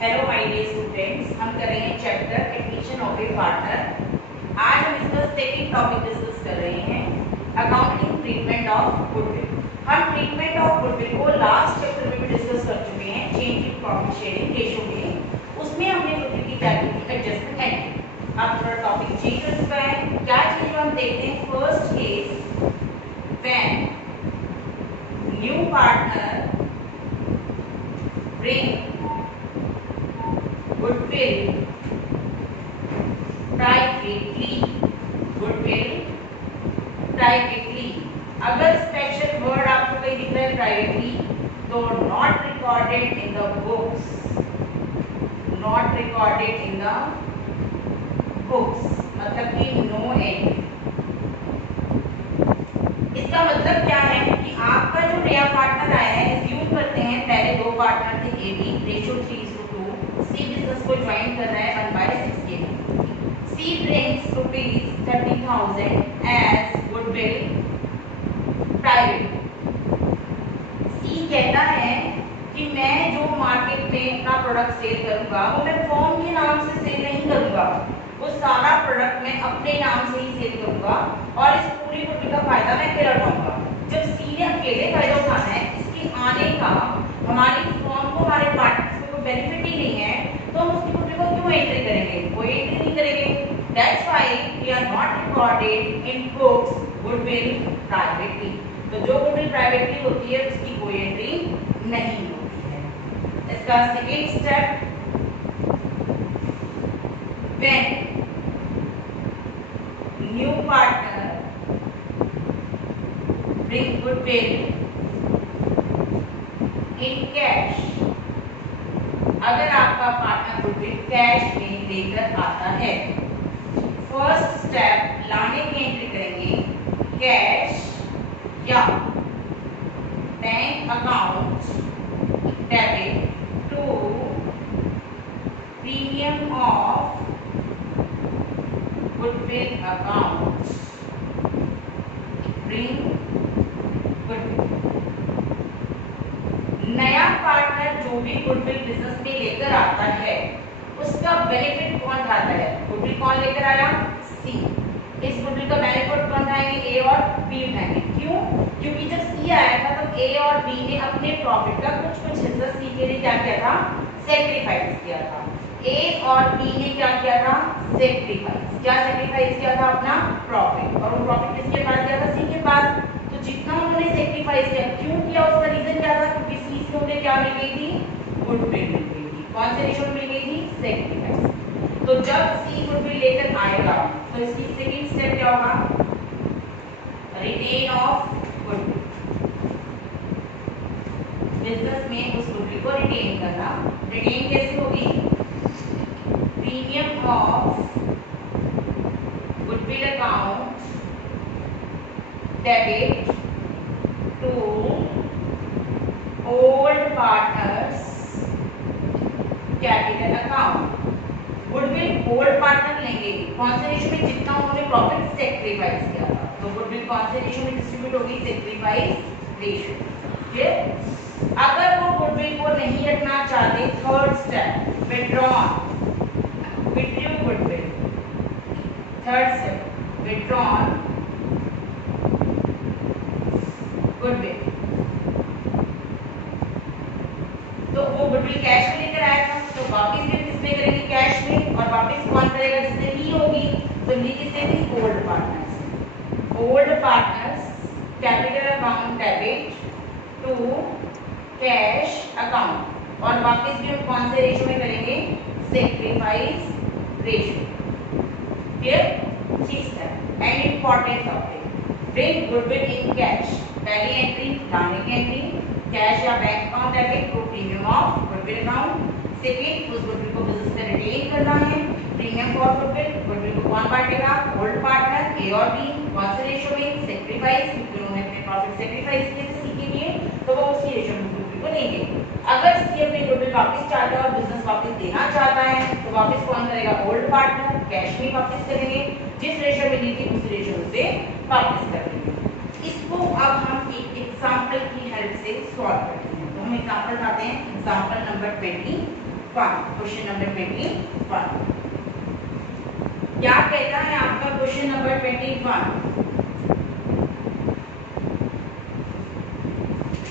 Hello my dear students, हम कर रहे हैं chapter admission of A partner. आज हम इसका सेकंड टॉपिक डिस्कस कर रहे हैं, अकाउंटिंग ट्रीटमेंट ऑफ गुडविल। हम ट्रीटमेंट ऑफ गुडविल को लास्ट चैप्टर में भी डिस्कस कर चुके हैं, change in profit sharing ratio में। उसमें हमने गुडविल की क्या की थी, एडजस्टमेंट एंट्री। अब थोड़ा टॉपिक चेंज कर चुका है, क्या चीज हम देखते हैं। First case, when new partner bring goodwill privately, goodwill privately। अगर स्पेशल वर्ड आपको कहीं दिख रहा है प्राइवेटली, तो not recorded in the books, not recorded in the books मतलब कि नो एंट्री। इसका मतलब क्या है कि आपका जो नया पार्टनर आया है, एज्यूम करते हैं पहले दो पार्टनर थे A B, ratio 3:2, C business को ज्वाइन कर रहा है 1/6 के लिए। C brings ₹30,000 as goodwill private. सी कहता है कि मैं जो मार्केट में अपना प्रोडक्ट सेल करूंगा वो मैं फर्म के नाम से सेल नहीं करूंगा, वो सारा प्रोडक्ट मैं अपने नाम से ही सेल करूंगा और इस पूरी गुडविल का फायदा मैं अकेला उठाऊंगा। जब सी ने अकेले फायदा उठाना है, इसके आने का हमारी फर्म को, हमारे पार्टनर्स को कोई बेनिफिट ही नहीं है, तो हम उसकी गुडविल को क्यों एंट्री करेंगे, कोई एंट्री नहीं करेंगे। That's why we are not recorded in books goodwill privately. तो जो गुडविल प्राइवेटली होती है उसकी कोई एंट्री नहीं होती है। इसका second step, when new partner bring goodwill in cash। अगर आपका पार्टनर गुडविल कैश में लेकर आता है, फर्स्ट स्टेप लाने की एंट्री करेंगे कैश या bank account debit to premium of goodwill account bring goodwill. नया पार्टनर जो भी गुडविल बिजनेस में लेकर आता है उसका बेनिफिट कौन उठाता है, गुडविल कौन लेकर आया, सी। इस गुडविल का बेनिफिट कौन उठाएंगे, ए और बी उठाएंगे। क्यों, क्योंकि जब सी आया था तो ए और बी ने अपने प्रॉफिट का कुछ कुछ हिस्सा सी के लिए क्या किया था, सेक्रीफाइस किया था। ए और बी ने क्या किया था, सेक्रीफाइस। क्या सेक्रीफाइस किया था, अपना प्रॉफिट, और वो प्रॉफिट किसके पास गया था, सी के पास। तो जितना उन्होंने सेक्रीफाइस किया, क्यों किया, उसका रीजन क्या था, क्योंकि सी से उन्हें क्या मिल गई थी, गुडविल मिल गई थी। कौन से रेशियो मिल गई थी, सेक्रीफाइस। तो जब सी गुडविल लेकर आएगा तो इसकी सेकंड स्टेप क्या होगा, रिटेन ऑफ गुडविल। बिजनेस में उस गुडविल को रिटेन करना। रिटेन कैसे होगी, premium of goodwill account debit to old partners capital account. Goodwill old partner लेंगे, कौन से रेशियो में, जितना उन्होंने प्रॉफिट सेक्रीफाइस किया था। तो गुडविल कौन से रेशियो में डिस्ट्रीब्यूट होगी, सेक्रीफाइस रेशियो। ठीक। अगर वो गुडविल को नहीं रखना चाहते, third step, withdrawn, withdraw goodwill. Third step, withdrawn goodwill. तो वो गुडविल कैश में लेकर आया था, तो वापस भी किसमें करेंगे, कैश में, और वापस कौन करेगा, जिससे ली होगी। तो ली किससे थी, old partners. Old partners capital account debit to cash account, और वापस भी हम कौन से रेशियो में करेंगे, सेक्रीफाइस रेशियो। क्लियर, ठीक है। And important topic, bring goodwill in cash. पहली एंट्री लाने की एंट्री, कैश या bank account debit to premium of goodwill account. Second, उस गुडविल को बिजनेस में रिटेन करना है, प्रीमियम फॉर गुडविल। गुडविल को कौन बांटेगा, ओल्ड पार्टनर ए और बी। कौन से रेशियो में, सेक्रीफाइस, क्योंकि उन्होंने अपने प्रॉफिट सेक्रीफाइस किए थे सी के लिए, तो वो उसी रेशियो में गुडविल को लेंगे। अगर सी अपनी गुडविल वापस चाहता है और बिजनेस वापस देना चाहता है, तो वापस कौन करेगा, ओल्ड पार्टनर, कैश में वापस करेंगे, जिस रेशियो में दी थी उस रेशियो से वापस करेंगे। इसको अब हम एक एग्जांपल की हेल्प से सॉल्व करते हैं। तो हम एग्जांपल बनाते हैं, एग्जांपल नंबर 20। क्वेश्चन नंबर 21 क्या कहता है आपका क्वेश्चन नंबर 21?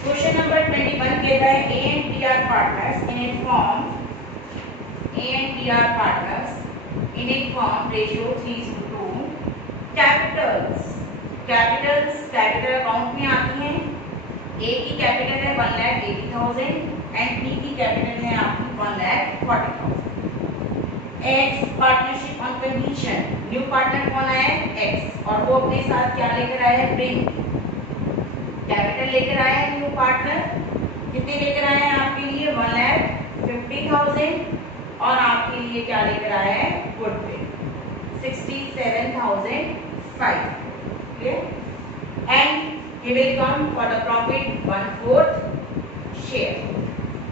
क्वेश्चन नंबर 21 कहता है A and B are partners in a firm. A and B are partners in a firm ratio 3:2. Capital account में आती हैं। A की कैपिटल है 1,80,000 एंड B की कैपिटल है आपकी 1,40,000। X partnership on condition, new partner कौन आया है X, और वो अपने साथ क्या लेकर आया है ब्रिंग, कैपिटल लेकर आया है न्यू पार्टनर। कितने लेकर आए हैं आपके लिए 1,50,000 और आपके लिए क्या लेकर आया है goodwill 67,005। and he will come for the profit 1/4 share.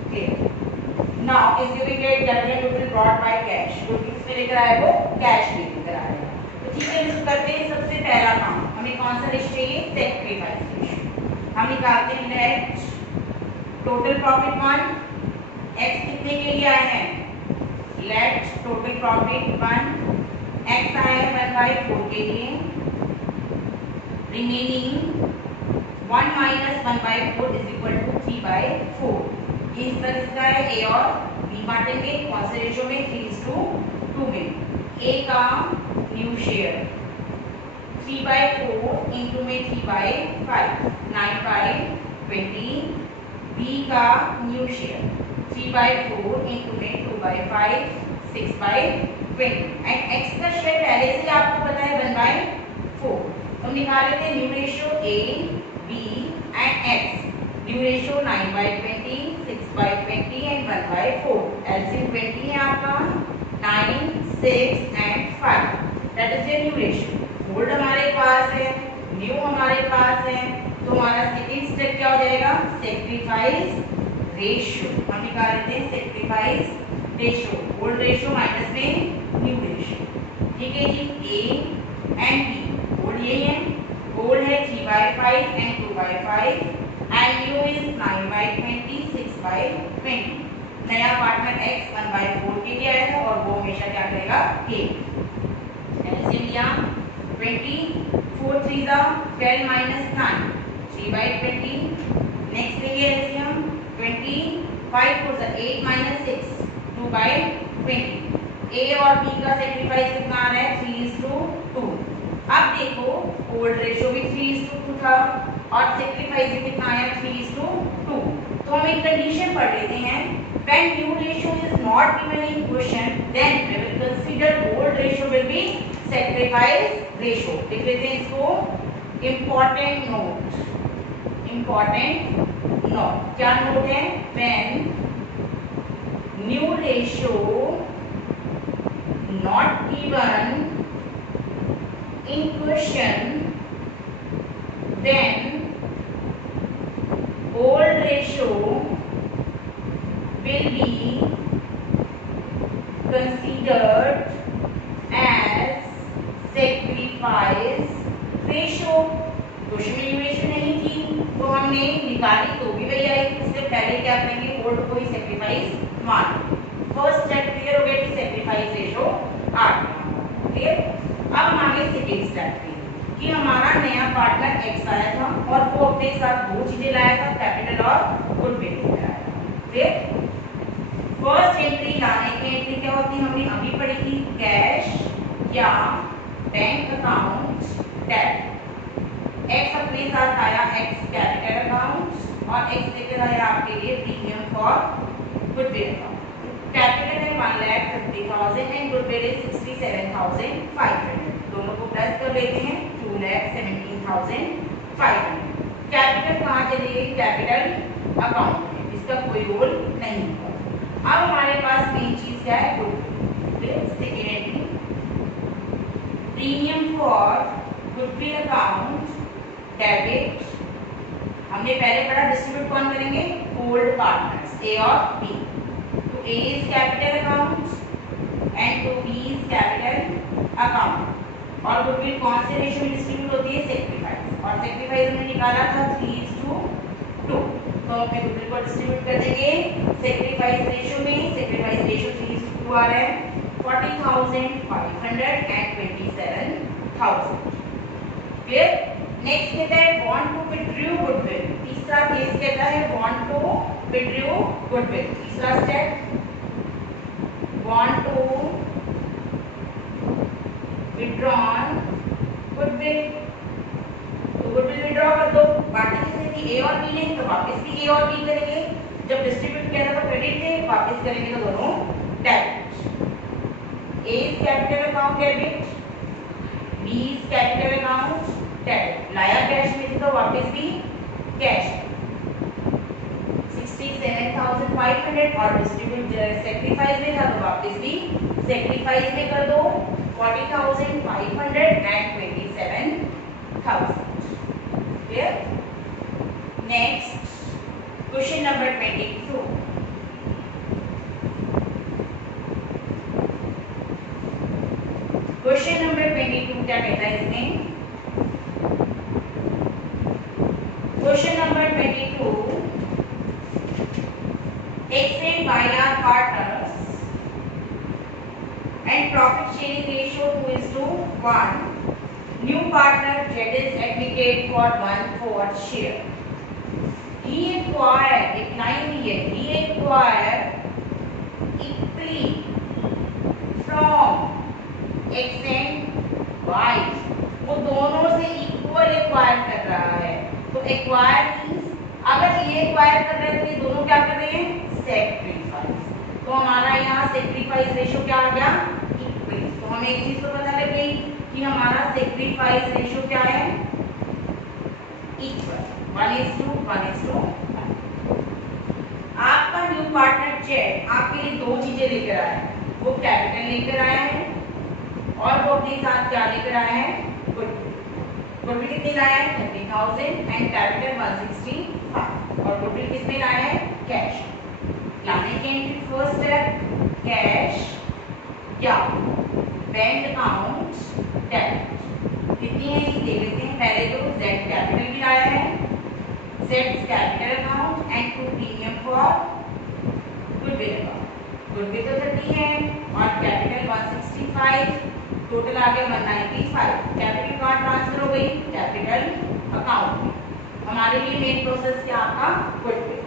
Clear? Now is giving a capital goodwill brought by cash. goodwill में लेकर आया वो कैश लेकर आया। तो ठीक है, इसको करते हैं। सबसे पहला काम हमें कौन सा रेशियो चाहिए, सेक्रीफाइस रेशियो। हम निकालते हैं नेट टोटल प्रॉफिट 1, x कितने के लिए आए हैं, लेट टोटल प्रॉफिट 1, x आया है 1/4 के लिए, remaining 1 minus 1/4 is equal to 3/4। ये इस तरह का है। A और B बांटेंगे कौन से रेशियो में, 3:2 में। A का न्यू शेयर 3/4 इंटू में 3/5 9/20। B का न्यू शेयर 3/4 इंटू में 2/5 6/20 एंड x का शेयर पहले से आपको पता है 1/4। तो निकाल लेते हैं new ratio A, B and x। New ratio 9/20 6/20 and 1/4। LCM 20 है आपका, 9 6 and 5 that is your new ratio. Old हमारे पास है, न्यू हमारे पास है, तो हमारा सेकंड स्टेप क्या हो जाएगा, सेक्रीफाइस रेशियो। हम निकाल लेते हैं sacrifice ratio, old ratio minus में न्यू रेशियो। ठीक है जी, A एंड B ओल्ड ये है, ओल्ड है 3/5 एंड 2/5 एंड न्यू इज 9/20 6/20। नया पार्टनर x 1/4 के लिए आया था और वो हमेशा क्या करेगा k। एलसीएम लिया 20 4 3 12 minus 9 3/20। नेक्स्ट लेंगे एलसीएम 20 5 4 8 minus 6 2/20। A और B का सेक्रीफाइस कितना आ रहा है 3:2। अब देखो ओल्ड रेशियो भी 3:2 था और सेक्रीफाइस भी कितना आया 3:2। तो हम एक कंडीशन पढ़ लेते हैं, when new ratio is not given in question then we will consider old ratio will be sacrifice ratio। लिख लेते हैं इसको, important note। क्या नोट है, when new ratio not given in question then old ratio will be considered as sacrifice ratio। Question में ratio नहीं थी तो हमने निकाली तो भी वही आई। इससे पहले क्या करेंगे, ओल्ड को ही सेक्रीफाइस मान। फर्स्ट स्टेप क्लियर हो गया कि सेक्रीफाइस रेशियो आ गया। क्लियर। अब हम आगे सेकंड स्टेप पे कि हमारा नया पार्टनर x आया था और वो अपने साथ दो चीजें लाया था, कैपिटल और गुडविल लेकर आया था। क्लियर। फर्स्ट एंट्री लाने की एंट्री क्या होती है, हमने अभी पढ़ी थी, कैश या बैंक अकाउंट डेबिट। x अपने साथ आया x कैपिटल अकाउंट और x लेकर आया आपके लिए premium for goodwill account. Capital है 1,50,000 एंड गुडविल है 67,500। दोनों को प्लस कर लेते हैं 2,17,500। कैपिटल कहाँ चली गई, कैपिटल अकाउंट में, इसका कोई रोल नहीं होगा। अब हमारे पास मेन चीज क्या है, goodwill. Second entry premium for goodwill account debit. हमने पहले पढ़ा डिस्ट्रीब्यूट कौन करेंगे, ओल्ड पार्टनर्स A और B। तो A is capital account and तो B इज कैपिटल अकाउंट। और गुडविल कौन से रेशियो में डिस्ट्रीब्यूट होती है, सेक्रीफाइस। और सेक्रीफाइस हमने निकाला था 3:2। तो हम अपने गुडविल को डिस्ट्रीब्यूट कर देंगे सेक्रीफाइस रेशियो में। सेक्रीफाइस रेशियो 3:2 आ रहा है 40,527,000। क्लियर। नेक्स्ट कहता है वांट टू विथड्रॉ गुडविल। तीसरा केस कहता है वांट टू विथड्रॉ गुडविल। तीसरा step want to withdraw goodwill. तो गुडविल विथड्रॉ कर दो। बाकी कितने थी ए और बी ने, तो वापस भी ए और बी करेंगे। जब डिस्ट्रीब्यूट किया था तो क्रेडिट थे, वापस करेंगे तो दोनों debit. A is capital account debit, B is capital account debit. लाया कैश में थी तो वापस भी कैश 67,500 और डिस्ट्रीब्यूट सेक्रीफाइस में था तो वापस भी सेक्रीफाइस में कर दो 40,527,000। Clear. Next question number 22। Question number 22 क्या कहता है इसमें? Question number 22, X and Y are partners and profit sharing ratio 2:1. New partner Z is admitted for 1/4 share. He acquired, एक लाइन दी है, he acquired equally from X and Y. वो दोनों से equal acquire कर रहा है। तो एक्वायर मींस अगर ये एक्वायर कर रहे हैं तो ये दोनों क्या कर रहे हैं? सेक्रीफाइस। तो हमारा यहाँ सेक्रीफाइस रेशियो क्या आ गया? इक्वल। तो हमें एक चीज तो पता लग गई कि हमारा सेक्रीफाइस रेशियो क्या है? इक्वल 1:1:1। आपका न्यू पार्टनर जेड आपके लिए दो चीजें लेकर आया है। वो कैपिटल लेकर आया है और वो अपने साथ क्या लेकर आया है? गुडविल। गुडविल कितने लाया है? 30,000 एंड कैपिटल 165। और गुडविल किसमें लाया है? कैश। लाने के एंट्री फर्स्ट स्टेप कैश या बैंक अकाउंट डेबिट। कितनी है ये देख लेते हैं। पहले तो जेड कैपिटल भी लाया है, Z capital account and to premium for goodwill account. Goodwill तो 30 है और कैपिटल 165, टोटल आ गया 195। कैपिटल कहाँ ट्रांसफर हो गई? कैपिटल अकाउंट में। हमारे लिए मेन प्रोसेस क्या आपका? गुडविल।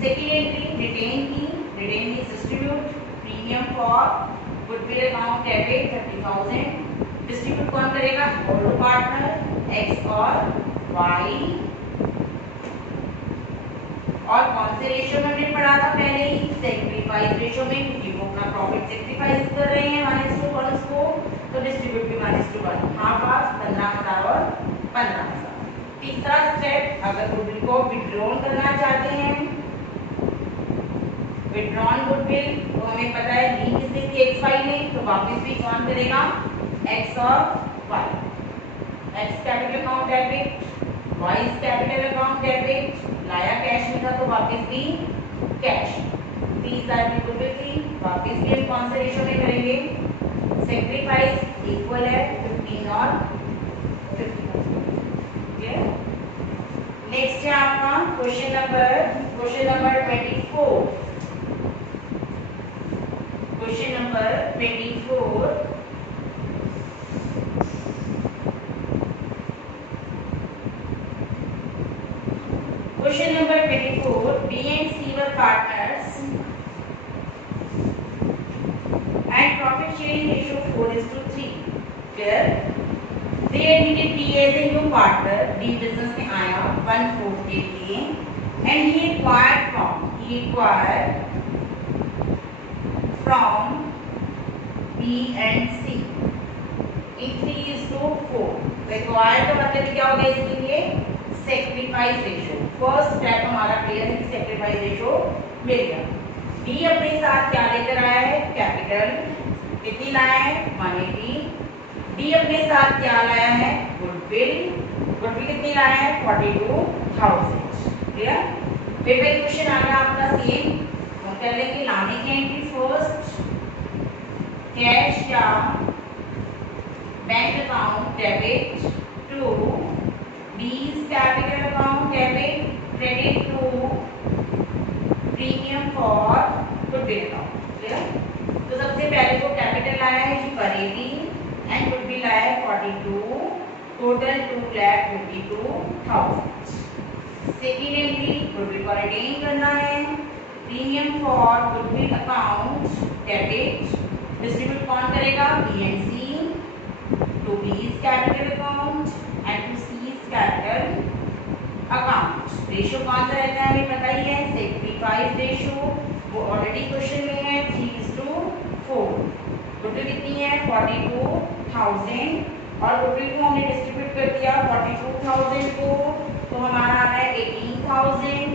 सेकेंड एंट्री रिटेन की, रिटेन की distribute premium for goodwill account debit 30,000। Distribute कौन करेगा? होल्ड पार्टनर एक्स और वाई। और कौन से रेशियो में हमने पढ़ा था पहले ही? सेक्रीफाइस रेशियो में, क्योंकि वो अपना प्रॉफिट सेक्रीफाइस कर रहे हैं -1 को, तो डिस्ट्रीब्यूट भी -1। हाफ हाफ 15,000 और 15,000। तीसरा स्टेप, अगर गुडविल को विथड्रॉन करना चाहते हैं, विथड्रॉन गुडविल, तो हमें पता है ली किसने थी? एक्स वाई ने, तो वापस भी कौन करेगा? एक्स और Y. X capital account debit, Y capital account debit. लाया कैश में था तो वापस भी कैश 30,000 की गुडविल थी, वापस भी हम कौन से रेशियो में करेंगे? सेक्रीफाइस इक्वल है 15 और 15। नेक्स्ट है आपका question number 24। Question number 24, question number 24, B and C were partners and profit sharing ratio 4:3. Clear? They admitted D as a new partner. D business में आया 1/4 के लिए and he acquired from B and C in 3:4. तो acquired का मतलब क्या हो गया इसके लिए? Sacrifice ratio. फर्स्ट स्टेप हमारा क्लियर है कि सेक्रीफाइस रेशियो मिल गया। डी अपने साथ क्या लेकर आया है? कैपिटल। कितनी लाया है? 180। डी अपने साथ क्या लाया है? गुडविल। गुडविल कितनी लाया है? 42,000। क्लियर। फिर वही क्वेश्चन आ गया आपका सेम। हम कर लेंगे लाने की एंट्री फर्स्ट कैश या bank account debit to B's capital account debit credit to premium for goodwill account. Clear? तो सबसे पहले तो कैपिटल लाया है जी 180 एंड गुडविल लाया है 42, टोटल 2,52,000। सेकेंडली गुडविल को रिटेन करना है, premium for goodwill account debit distribute कौन करेगा? PNC to B's capital account and to C's capital account. Ratio कौन सा रहता है हमें पता ही है, सेक्रीफाइस रेशियो, वो ऑलरेडी क्वेश्चन में है 3:4। गुडविल कितनी है? 42,000 और गुडविल को हमने डिस्ट्रीब्यूट कर दिया 42,000 को, तो हमारा आ रहा है 18,000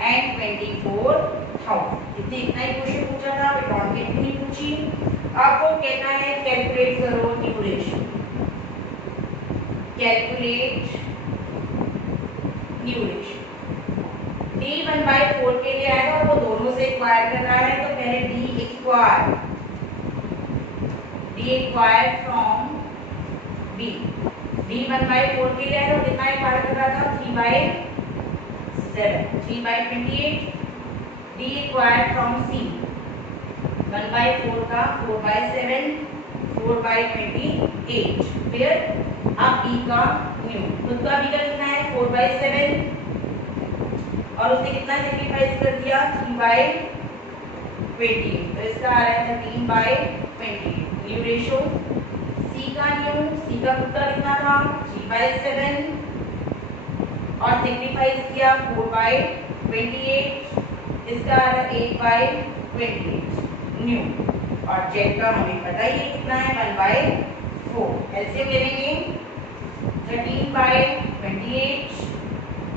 एंड 24,000। इतना ही क्वेश्चन पूछा था, अकाउंटिंग भी नहीं पूछी। आपको कहना है कैलकुलेट करो new ratio, calculate new ratio. D 1/4 के लिए आएगा, वो दोनों से एक्वायर कर रहा है, तो पहले D acquire from B. D 1/4 के लिए आएगा, कितना एक्वायर कर रहा था? 3/7, 3/28। डी एक्वायर फ्रॉम सी 1/4 का 4/7, 4/28। फिर अब बी का न्यू, खुद का बी का कितना है? 4/7 और उसने कितना सेक्रीफाइस कर दिया? 3/28, तो इसका आ रहा है 13/28 न्यू रेशियो। सी का न्यू, सी का खुद का कितना था? 3/7 और सेक्रीफाइस किया 4/28, इसका आ रहा है 8/28 न्यू। और जेड का हमें पता ही है कितना है? 1/4। एलसीएम ले लेंगे 13/28,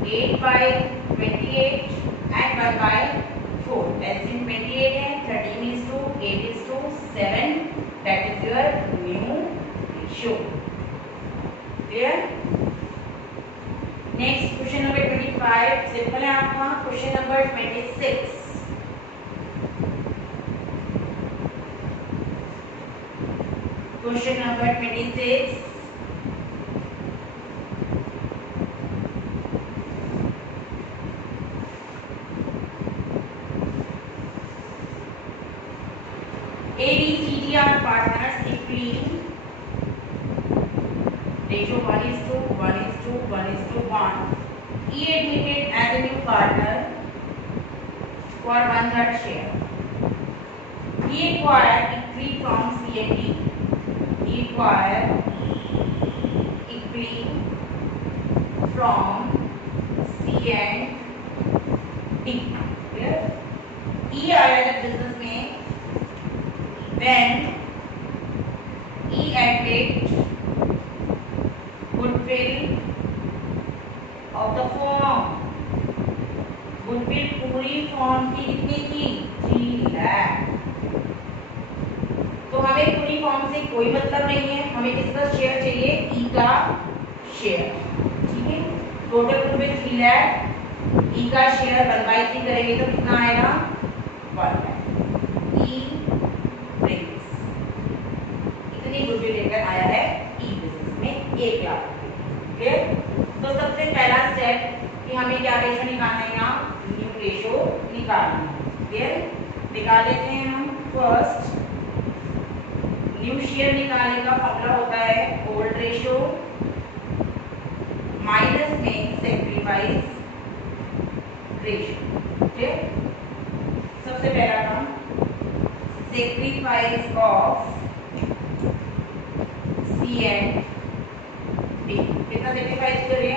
8/28 एंड 1/4। एलसीएम 28 है, 13:8:7, that is your new ratio. Clear? Next question number 25 simple है आपका। Question number 26, question number 26, ABCD are partners equally, ratio 1:1:1:1. E admitted as a new partner for 1/3 share. He acquired equity from C and D. He acquired equity from C and D. Clear? E आया जब business में, when E added goodwill of the firm, goodwill पूरी form की कितनी थी? 3 लाख। तो हमें पूरी फॉर्म से कोई मतलब नहीं है, हमें किसका शेयर चाहिए? ई का शेयर। ठीक है, टोटल गुडविल 3 लाख, ई का शेयर 1/3 करेंगे तो कितना आएगा? 1 लाख। ई ब्रिंग्स इतनी गुडविल लेकर आया है ई बिजनेस में 1 लाख। क्लियर? तो सबसे पहला स्टेप कि हमें क्या रेशो निकालना है? यहाँ न्यू रेशो निकालना है। क्लियर? निकाल लेते हैं हम। फर्स्ट न्यू शेयर निकालने का फॉर्मूला होता है ओल्ड रेशो माइनस में सेक्रीफाइस रेशो। क्लियर? सबसे पहला काम sacrifice of C and D. कितना सेक्रीफाइस कर रहे हैं?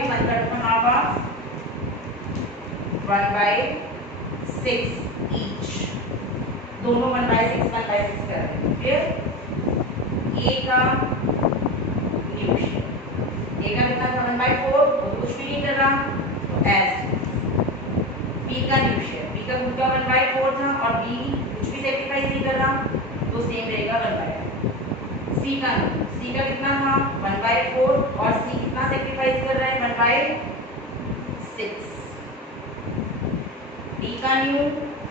1/6 ईच, दोनों 1/6 कर रहे हैं। क्लियर? ए का न्यू शेयर, ए का कितना था? 1/4, वो कुछ भी नहीं कर रहा, तो एज। बी का न्यू शेयर, बी का खुद का 1/4 था और बी कुछ भी सेक्रीफाइस नहीं कर रहा, तो सेम रहेगा 1/4। सी का न्यू, सी का कितना था? 1/4 और सी कितना सेक्रीफाइस कर रहा है? 1/6। डी का न्यू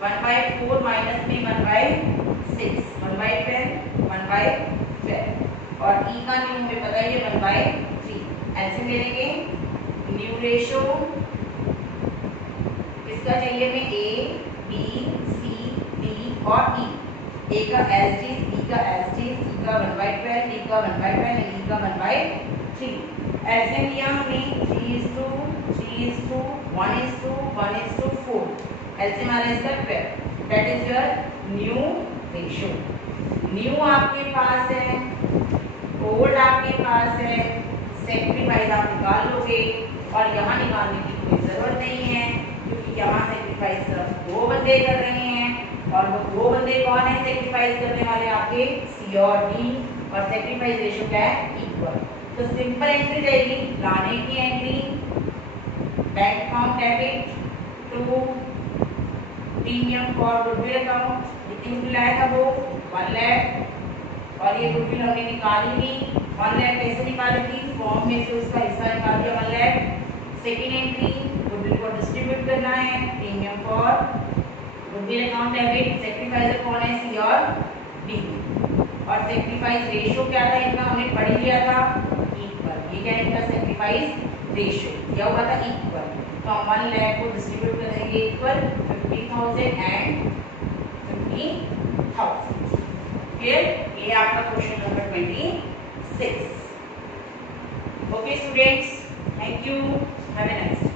1/4 माइनस में 1/6, 1/10, 1/12 और ई का न्यू हमें पता ही है 1/3। ऐसे ले लेंगे न्यू रेशो किस किसका चाहिए हमें, ए बी सी डी और ई। ए का एसडीज, बी का एसडीज, सी का 1/12, डी का 1/12, ई का 1/3। एलसीएम लिया हमने 3:2, 3:2, 1:2, 1:4। एलसीएम आ रहा है इसका 12। That is your new ratio. New आपके पास है, ओल्ड आपके पास है, सेक्रीफाइस आप निकाल लोगे और यहाँ निकालने की कोई जरूरत नहीं है क्योंकि यहाँ सेक्रीफाइस सिर्फ 2 बंदे कर रहे हैं और वो 2 बंदे कौन है सेक्रीफाइस करने वाले आपके, सी और डी। और सेक्रीफाइस रेशियो क्या है, इक्वल। तो सिंपल एंट्री रहेगी, लाने की entry, bank account debit to premium for goodwill account. कितनी गुडविल आया था वो 1 लाख, और ये गुडविल हमने निकाली थी 1 लाख। कैसे निकाली थी, फॉर्म में से उसका हिस्सा निकाल दिया 1 लाख। सेकेंड एंट्री, गुडविल को डिस्ट्रीब्यूट करना है, premium for goodwill account debit. Sacrificer कौन है, सी और डी। और सेक्रीफाइस रेशियो क्या था इनका, हमने पढ़ लिया था, इक्वल। ये क्या है इनका सेक्रीफाइस रेशियो, क्या हुआ था, इक्वल। तो हम 1 लाख को डिस्ट्रीब्यूट करेंगे इक्वल 50,000 एंड 50,000। क्लियर? ये आपका question number 26। Okay students, thank you, have a nice day.